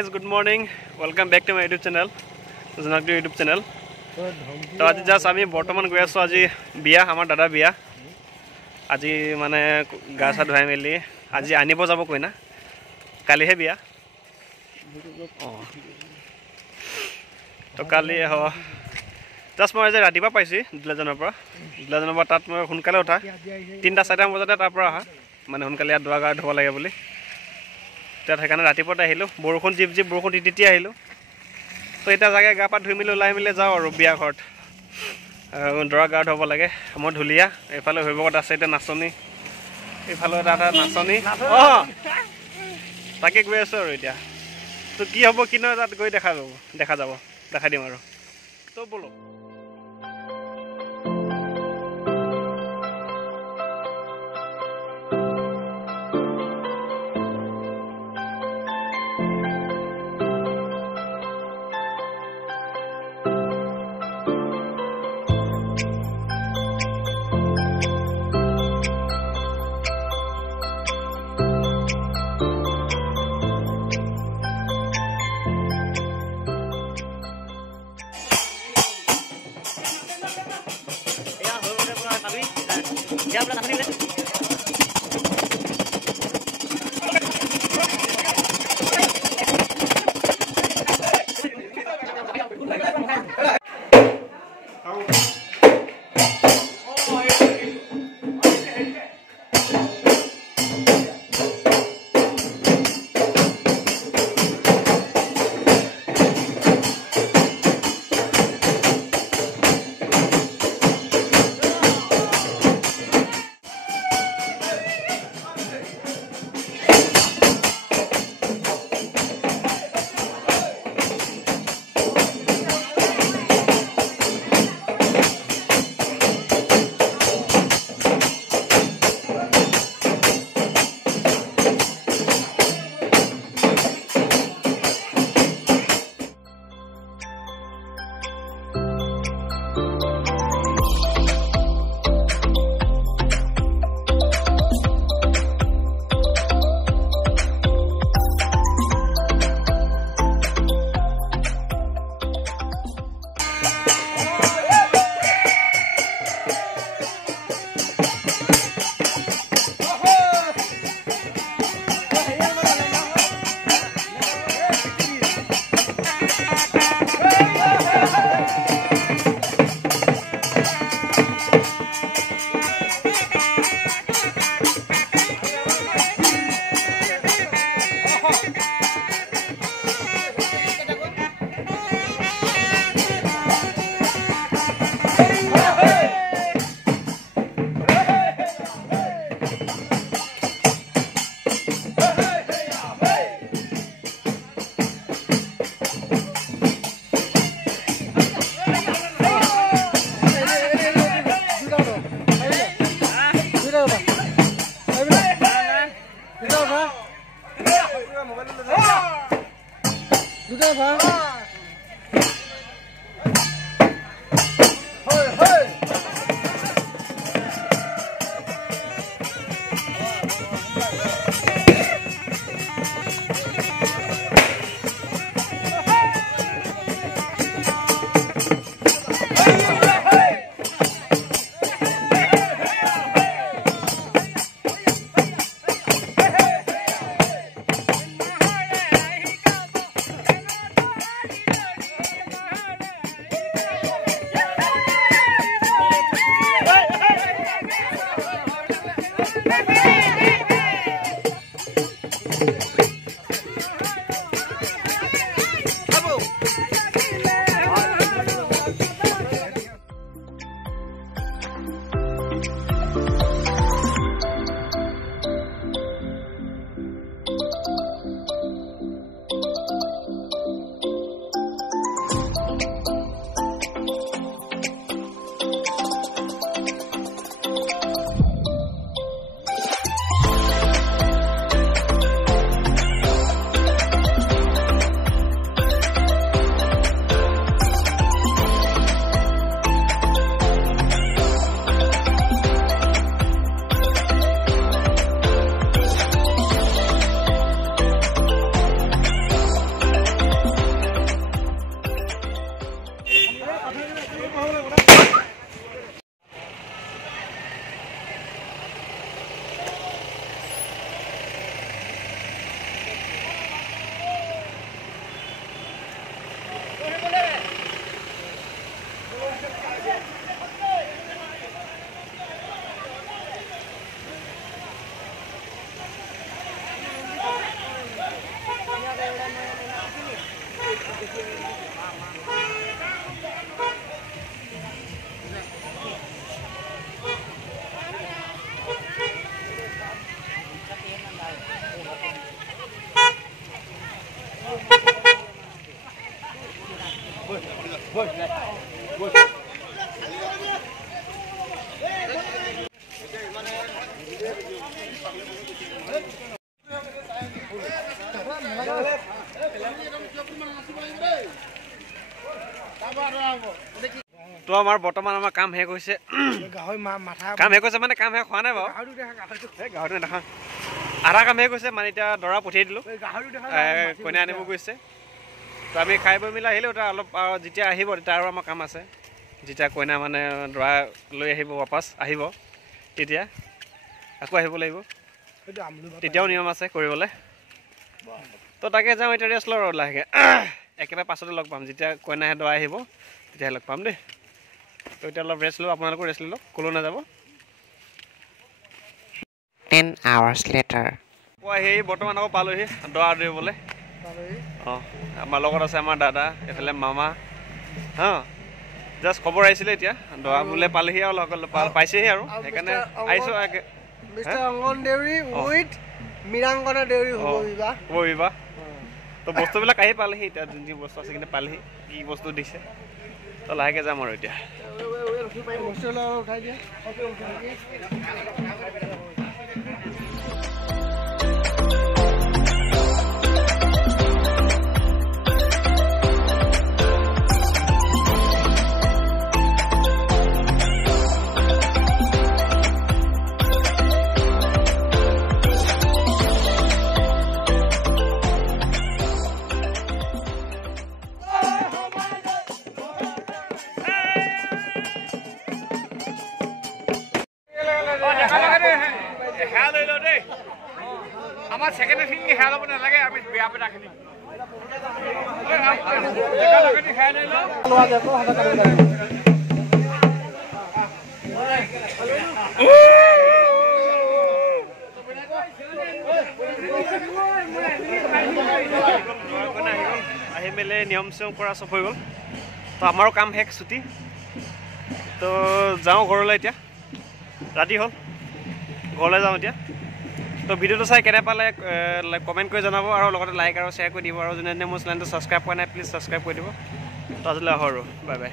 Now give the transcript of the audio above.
guys, good morning. Welcome back to my YouTube channel. Junak Deori YouTube channel. So আজি just আমি বৰ্তমান গৈ আছো আজি বিয়া আমাৰ দাদা বিয়া আজি মানে গা সা ধুৱাই মেলি আজি আনিব যাব কইনা কালিহে বিয়া তো কালি জাস্ট মই যে ৰাতিপুৱা পাইছি দিলাজনৰ পৰা তাত মই সোনকালে উঠা 3টা 4টা বজাতে তাৰ পৰা আহা মানে সোনকালে দোৱা গা ধুব লাগে বুলি তাত সেইকাৰণে ৰাতিপুৱা আহিলো বৰষুণ জিপ জিপ বৰষুণ তিতি আহিলো তো এটা জায়গায় গা পা ধুই মিলি ওলাই মিলি যাওঁ আৰু বিয়া ঘৰত দৰা গা ধুব লাগে মই ধুলিয়া এইফালে হৈবগত আছে এটা নাচনি এইফালে এটা নাচনি তাকে গৈ আছো আৰু এতিয়া তো কি হ'ব কি নহয় তাত গৈ দেখা যাব দেখাই দিম আৰু তো বলো Ya habla también. তো আমাৰ বৰ্তমান আমাৰ কাম শেষ হৈছে কাম শেষ হৈছে মানে কাম শেষ হোৱা নাই বাৰু গাহৰি নাখাওঁ আধা কাম শেষ হৈছে মানে এতিয়া দৰা পঠিয়াই দিলোঁ কইনা আনিব গৈছে তো আমি খাই বৈ মেলি আহিলোঁ তাৰ অলপ যেতিয়া আহিব তেতিয়া আৰু আমাৰ কাম আছে যেতিয়া কইনা মানে দৰা লৈ আহিব ৱাপাছ আহিব তেতিয়া আকৌ আহিব লাগিব তেতিয়াও নিয়ম আছে কৰিবলৈ তো তাকে যাওঁ এতিয়া ৰেষ্ট লওঁ আৰু লাহেকৈ একেবাৰে পাছতে লগ পাম যেতিয়া কইনাহে দৰা আহিব তেতিয়াহে লগ পাম দেই তো এতিয়া অলপ ৰেষ্ট লওঁ আপোনালোকো ৰেষ্ট লৈ লওক ক'লৈ নাযাব 10 hours later. পুৱা সেই বৰ্তমান আকৌ পালোহি দৰা দিবলৈ অঁ আমাৰ লগত আছে আমাৰ দাদা এইফালে মামা হা জাষ্ট খবৰ আহিছিলে এতিয়া দৰা বোলে পালেহি আৰু পাইছেহি আৰু সেইকাৰণে আহিছোঁ Mr. Angan Deori with Mirangana Deori হ'ব বিবাহ তো বস্তুবিলাক আহি পালেহি এতিয়া যি বস্তু আছে কিন্তু পালেহি কি বস্তু দিছে তো লাহেকৈ যাম আৰু এতিয়া আমাৰ ছেকেণ্ড খিনি খেয়া ল'ব নালাগে আমি বেয়া পেটাখিনি আহি মেলি নিয়ম চিয়ম কৰা চব হৈ গ'ল তো আমাৰো কাম শেষ ছুটি তো যাওঁ ঘৰলৈ এতিয়া ৰাতি হ'ল ঘৰলৈ যাওঁ এতিয়া তো ভিডিঅ'টো চাই কেনে পালে কমেণ্ট কৰি জনাব আৰু লগতে লাইক আৰু শ্বেয়াৰ কৰি দিব আৰু যোনে মোৰ চেনেলটো ছাবস্ক্ৰাইব কৰা নাই প্লিজ ছাবস্ক্ৰাইব কৰি দিব তো আজিলৈ আহোঁ আৰু বাই বাই